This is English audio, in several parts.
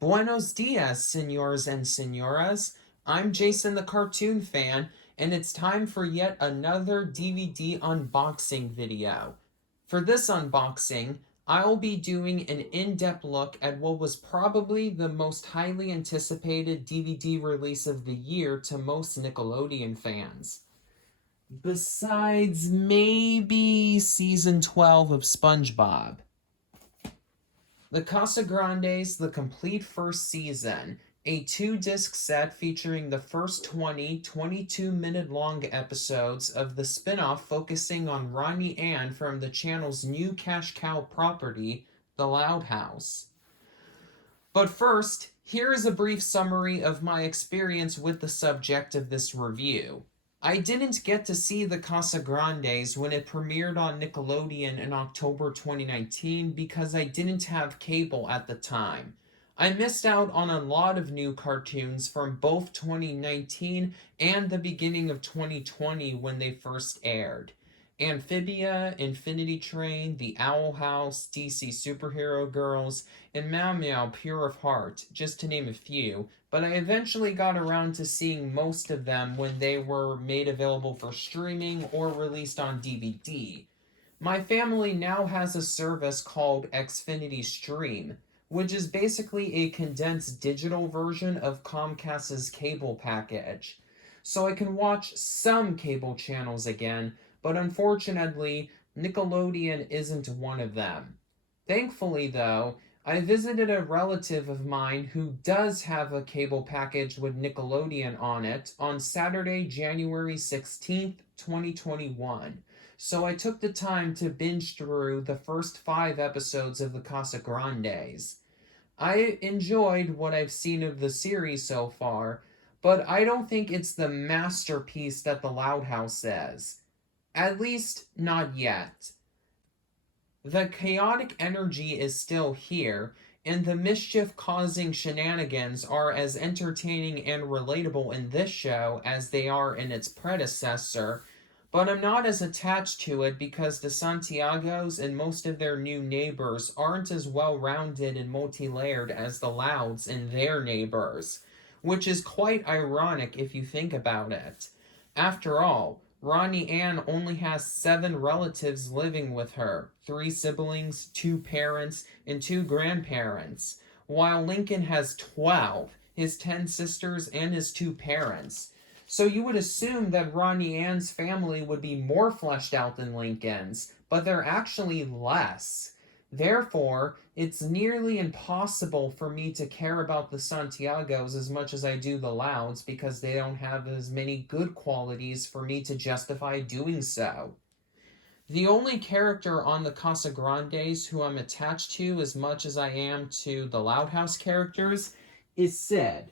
Buenos dias, senors and senoras. I'm Jason the Cartoon Fan, and it's time for yet another DVD unboxing video. For this unboxing, I'll be doing an in-depth look at what was probably the most highly anticipated DVD release of the year to most Nickelodeon fans. Besides maybe season 12 of SpongeBob. The Casagrandes, the complete first season, a 2-disc set featuring the first 20 22-minute long episodes of the spin-off focusing on Ronnie Ann from the channel's new cash cow property, The Loud House. But first, here is a brief summary of my experience with the subject of this review. I didn't get to see the Casagrandes when it premiered on Nickelodeon in October 2019 because I didn't have cable at the time. I missed out on a lot of new cartoons from both 2019 and the beginning of 2020 when they first aired. Amphibia, Infinity Train, The Owl House, DC Superhero Girls, and Meow Meow Pure of Heart, just to name a few, but I eventually got around to seeing most of them when they were made available for streaming or released on DVD. My family now has a service called Xfinity Stream, which is basically a condensed digital version of Comcast's cable package. So I can watch some cable channels again, but unfortunately, Nickelodeon isn't one of them. Thankfully, though, I visited a relative of mine who does have a cable package with Nickelodeon on it on Saturday, January 16th, 2021. So I took the time to binge through the first 5 episodes of the Casagrandes. I enjoyed what I've seen of the series so far, but I don't think it's the masterpiece that The Loud House is. At least, not yet. The chaotic energy is still here, and the mischief-causing shenanigans are as entertaining and relatable in this show as they are in its predecessor, but I'm not as attached to it because the Santiagos and most of their new neighbors aren't as well-rounded and multi-layered as the Louds and their neighbors, which is quite ironic if you think about it. After all, Ronnie Ann only has 7 relatives living with her, 3 siblings, 2 parents, and 2 grandparents, while Lincoln has 12, his 10 sisters, and his 2 parents. So you would assume that Ronnie Ann's family would be more fleshed out than Lincoln's, but they're actually less. Therefore, it's nearly impossible for me to care about the Santiagos as much as I do the Louds because they don't have as many good qualities for me to justify doing so. The only character on the Casagrandes who I'm attached to as much as I am to the Loud House characters is Sid.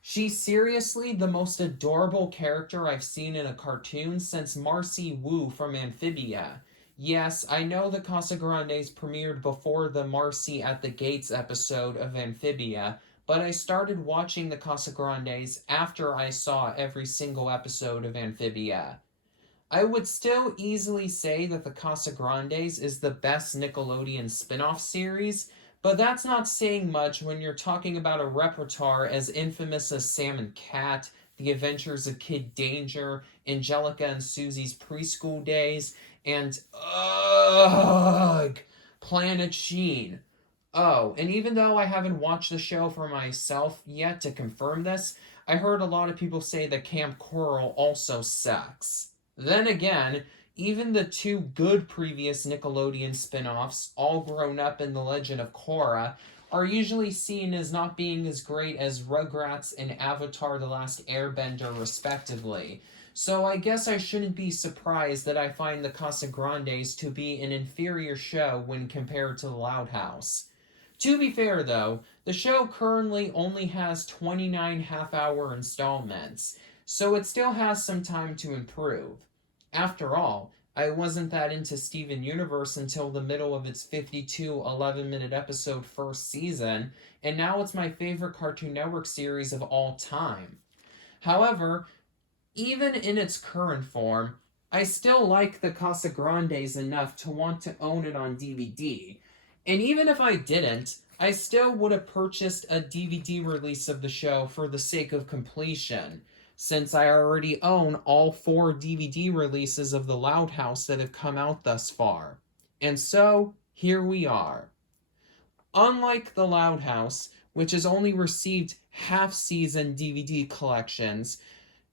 She's seriously the most adorable character I've seen in a cartoon since Marcy Wu from Amphibia. Yes, I know the Casagrandes premiered before the Marcy at the Gates episode of Amphibia, but I started watching the Casagrandes after I saw every single episode of Amphibia. I would still easily say that the Casagrandes is the best Nickelodeon spin-off series, but that's not saying much when you're talking about a repertoire as infamous as Sam and Cat, The Adventures of Kid Danger, Angelica and Susie's Preschool Days, and Planet Sheen. Oh, and even though I haven't watched the show for myself yet to confirm this, I heard a lot of people say that Camp Coral also sucks. Then again, even the 2 good previous Nickelodeon spin-offs, All Grown Up and The Legend of Korra, are usually seen as not being as great as Rugrats and Avatar The Last Airbender, respectively. So I guess I shouldn't be surprised that I find the Casagrandes to be an inferior show when compared to The Loud House. To be fair, though, the show currently only has 29 half-hour installments, so it still has some time to improve. After all, I wasn't that into Steven Universe until the middle of its 52 11-minute episode first season, and now it's my favorite Cartoon Network series of all time. However, even in its current form, I still like the Casagrandes enough to want to own it on DVD. And even if I didn't, I still would have purchased a DVD release of the show for the sake of completion, since I already own all 4 DVD releases of The Loud House that have come out thus far. And so, here we are. Unlike The Loud House, which has only received half-season DVD collections,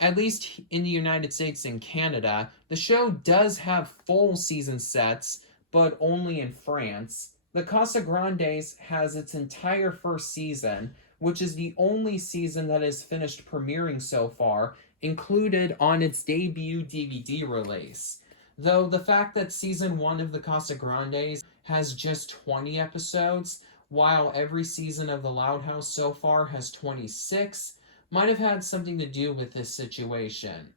at least in the United States and Canada, the show does have full season sets, but only in France. The Casagrandes has its entire first season, which is the only season that has finished premiering so far, included on its debut DVD release. Though the fact that season 1 of the Casagrandes has just 20 episodes, while every season of The Loud House so far has 26, might have had something to do with this situation.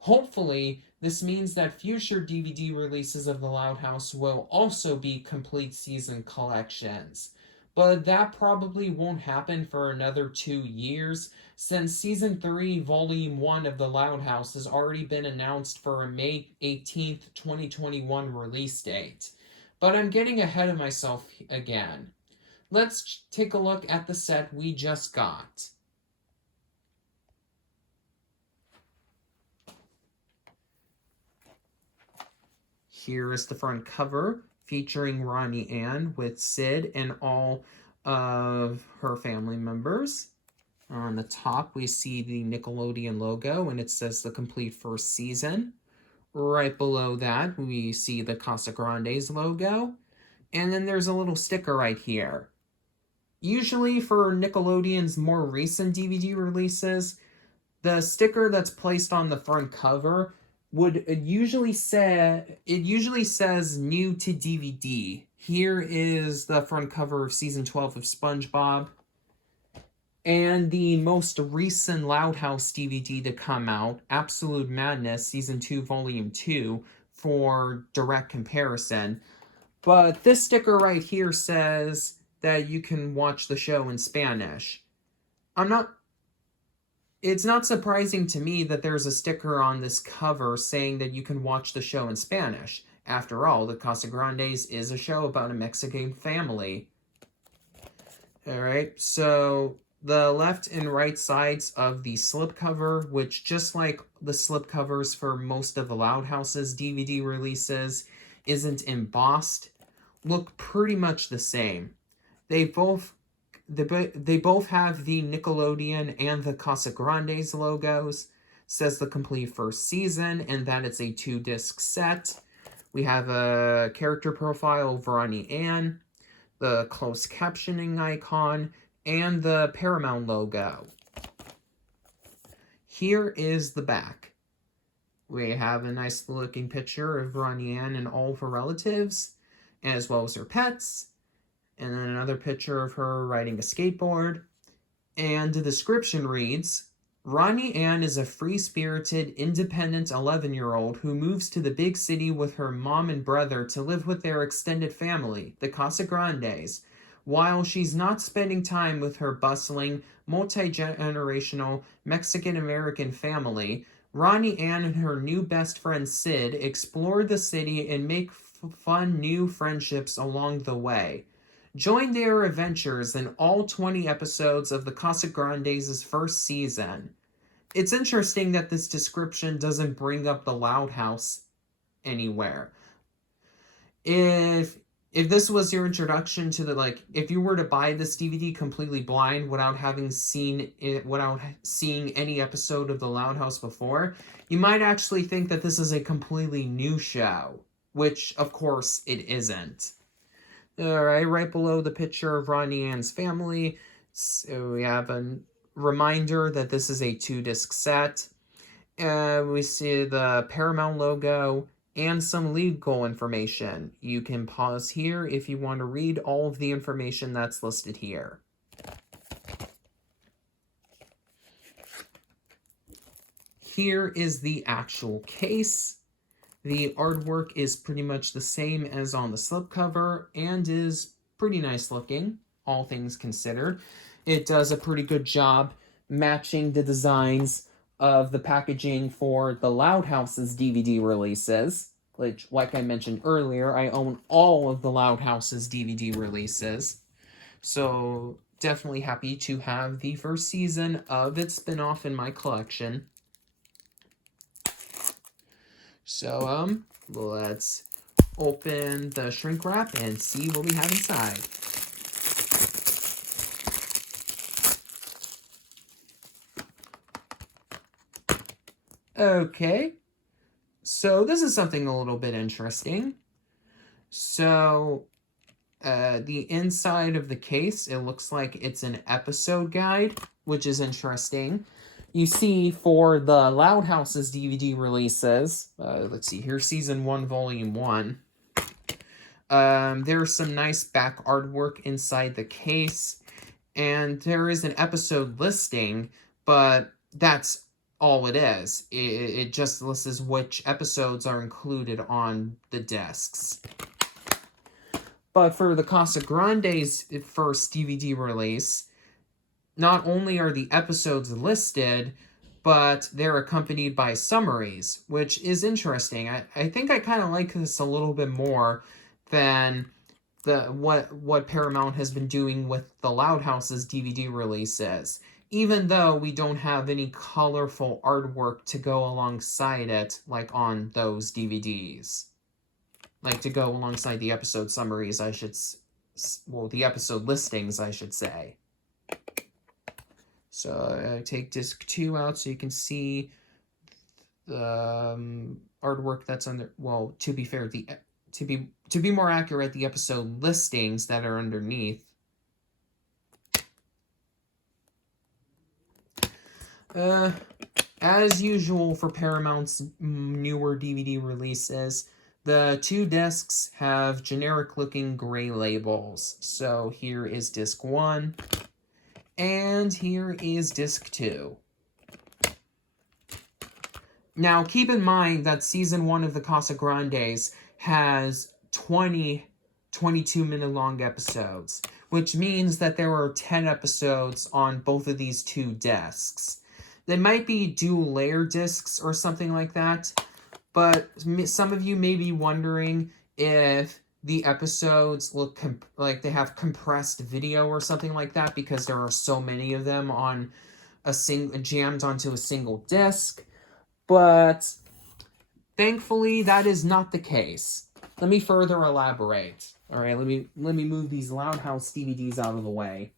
Hopefully, this means that future DVD releases of The Loud House will also be complete season collections. But that probably won't happen for another 2 years, since Season 3, Volume 1 of The Loud House has already been announced for a May 18th, 2021 release date. But I'm getting ahead of myself again. Let's take a look at the set we just got. Here is the front cover featuring Ronnie Ann with Sid and all of her family members. On the top, we see the Nickelodeon logo, and it says the complete first season. Right below that, we see the Casagrandes logo. And then there's a little sticker right here. Usually for Nickelodeon's more recent DVD releases, the sticker that's placed on the front cover would usually says new to DVD. Here is the front cover of season 12 of SpongeBob. And the most recent Loud House DVD to come out, Absolute Madness season 2 volume 2, for direct comparison. But this sticker right here says that you can watch the show in Spanish. It's not surprising to me that there's a sticker on this cover saying that you can watch the show in Spanish. After all, the Casagrandes is a show about a Mexican family. Alright, so the left and right sides of the slipcover, which just like the slipcovers for most of the Loud House's DVD releases, isn't embossed, look pretty much the same. They both have the Nickelodeon and the Casagrandes logos. Says the complete first season, and that it's a 2-disc set. We have a character profile of Ronnie Ann, the closed captioning icon, and the Paramount logo. Here is the back. We have a nice looking picture of Ronnie Ann and all of her relatives, as well as her pets. And then another picture of her riding a skateboard. And the description reads, Ronnie Ann is a free-spirited, independent 11-year-old who moves to the big city with her mom and brother to live with their extended family, the Casagrandes, while she's not spending time with her bustling, multi-generational Mexican-American family. Ronnie Ann and her new best friend Sid explore the city and make fun new friendships along the way. Join their adventures in all 20 episodes of the Casagrandes' first season. It's interesting that this description doesn't bring up the Loud House anywhere. If this was your introduction to the, if you were to buy this DVD completely blind without having seen it, without seeing any episode of the Loud House before, you might actually think that this is a completely new show, which, of course, it isn't. Alright, right below the picture of Ronnie Ann's family, so we have a reminder that this is a 2-disc set. We see the Paramount logo and some legal information. You can pause here if you want to read all of the information that's listed here. Here is the actual case. The artwork is pretty much the same as on the slipcover and is pretty nice looking, all things considered. It does a pretty good job matching the designs of the packaging for the Loud House's DVD releases, which, like I mentioned earlier, I own all of the Loud House's DVD releases. So definitely happy to have the first season of its spin-off in my collection. So let's open the shrink wrap and see what we have inside. Okay, so this is something a little bit interesting. So the inside of the case, it looks like it's an episode guide, which is interesting. You see, for the Loud House's DVD releases, let's see here, Season 1, Volume 1, there's some nice back artwork inside the case, and there is an episode listing, but that's all it is. It just lists which episodes are included on the discs. But for the Casagrandes' first DVD release, not only are the episodes listed, but they're accompanied by summaries, which is interesting. I think I kind of like this a little bit more than what Paramount has been doing with the Loud House's DVD releases. Even though we don't have any colorful artwork to go alongside it, like on those DVDs. Like, to go alongside the episode summaries, the episode listings, I should say. So, take disc 2 out so you can see the artwork that's under, well, to be fair, to be more accurate, the episode listings that are underneath. As usual for Paramount's newer DVD releases, the 2 discs have generic-looking gray labels. So here is disc 1, and here is disc 2. Now, keep in mind that Season 1 of the Casagrandes has 22-minute-long episodes, which means that there are 10 episodes on both of these 2 discs. They might be dual-layer discs or something like that, but some of you may be wondering if the episodes look like they have compressed video or something like that because there are so many of them on jammed onto a single disc. But thankfully, that is not the case. Let me further elaborate. All right, let me move these Loud House DVDs out of the way.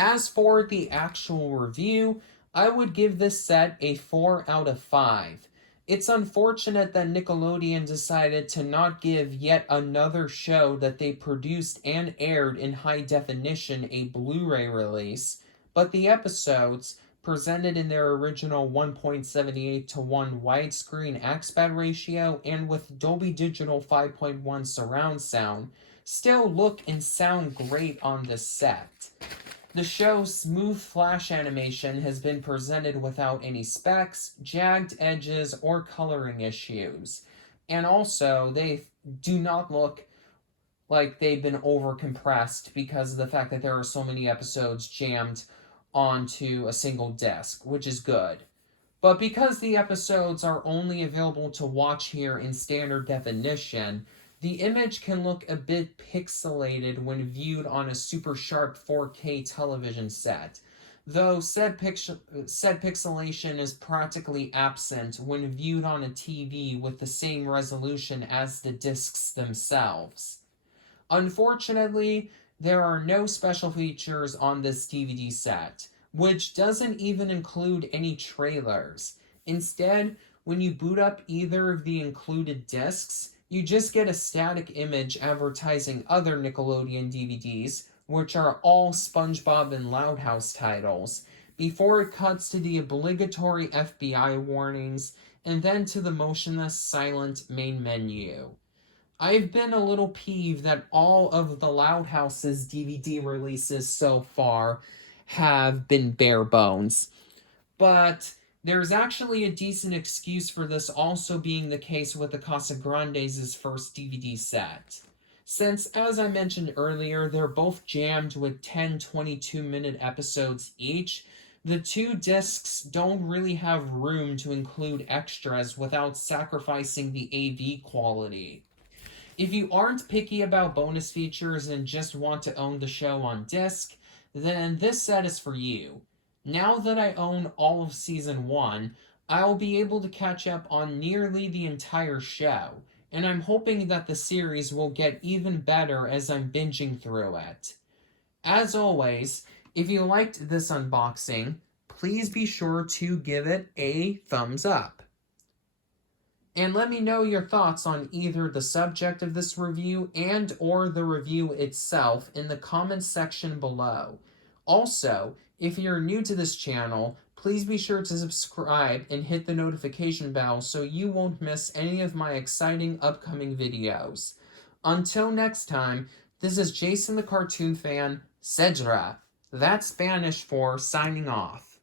As for the actual review, I would give this set a 4 out of 5. It's unfortunate that Nickelodeon decided to not give yet another show that they produced and aired in high definition a Blu-ray release, but the episodes, presented in their original 1.78:1 widescreen aspect ratio and with Dolby Digital 5.1 surround sound, still look and sound great on this set. The show's smooth flash animation has been presented without any specks, jagged edges, or coloring issues. And also, they do not look like they've been over-compressed because of the fact that there are so many episodes jammed onto a single disc, which is good. But because the episodes are only available to watch here in standard definition, the image can look a bit pixelated when viewed on a super sharp 4K television set, though said pixelation is practically absent when viewed on a TV with the same resolution as the discs themselves. Unfortunately, there are no special features on this DVD set, which doesn't even include any trailers. Instead, when you boot up either of the included discs, you just get a static image advertising other Nickelodeon DVDs, which are all SpongeBob and Loud House titles, before it cuts to the obligatory FBI warnings, and then to the motionless, silent main menu. I've been a little peeved that all of the Loud House's DVD releases so far have been bare bones. But there's actually a decent excuse for this also being the case with the Casagrandes' first DVD set. Since, as I mentioned earlier, they're both jammed with 10 22-minute episodes each, the two discs don't really have room to include extras without sacrificing the AV quality. If you aren't picky about bonus features and just want to own the show on disc, then this set is for you. Now that I own all of season 1, I'll be able to catch up on nearly the entire show, and I'm hoping that the series will get even better as I'm binging through it. As always, if you liked this unboxing, please be sure to give it a thumbs up. And let me know your thoughts on either the subject of this review and or the review itself in the comments section below. Also, if you're new to this channel, please be sure to subscribe and hit the notification bell so you won't miss any of my exciting upcoming videos. Until next time, this is Jason the Cartoon Fan, Cedra. That's Spanish for signing off.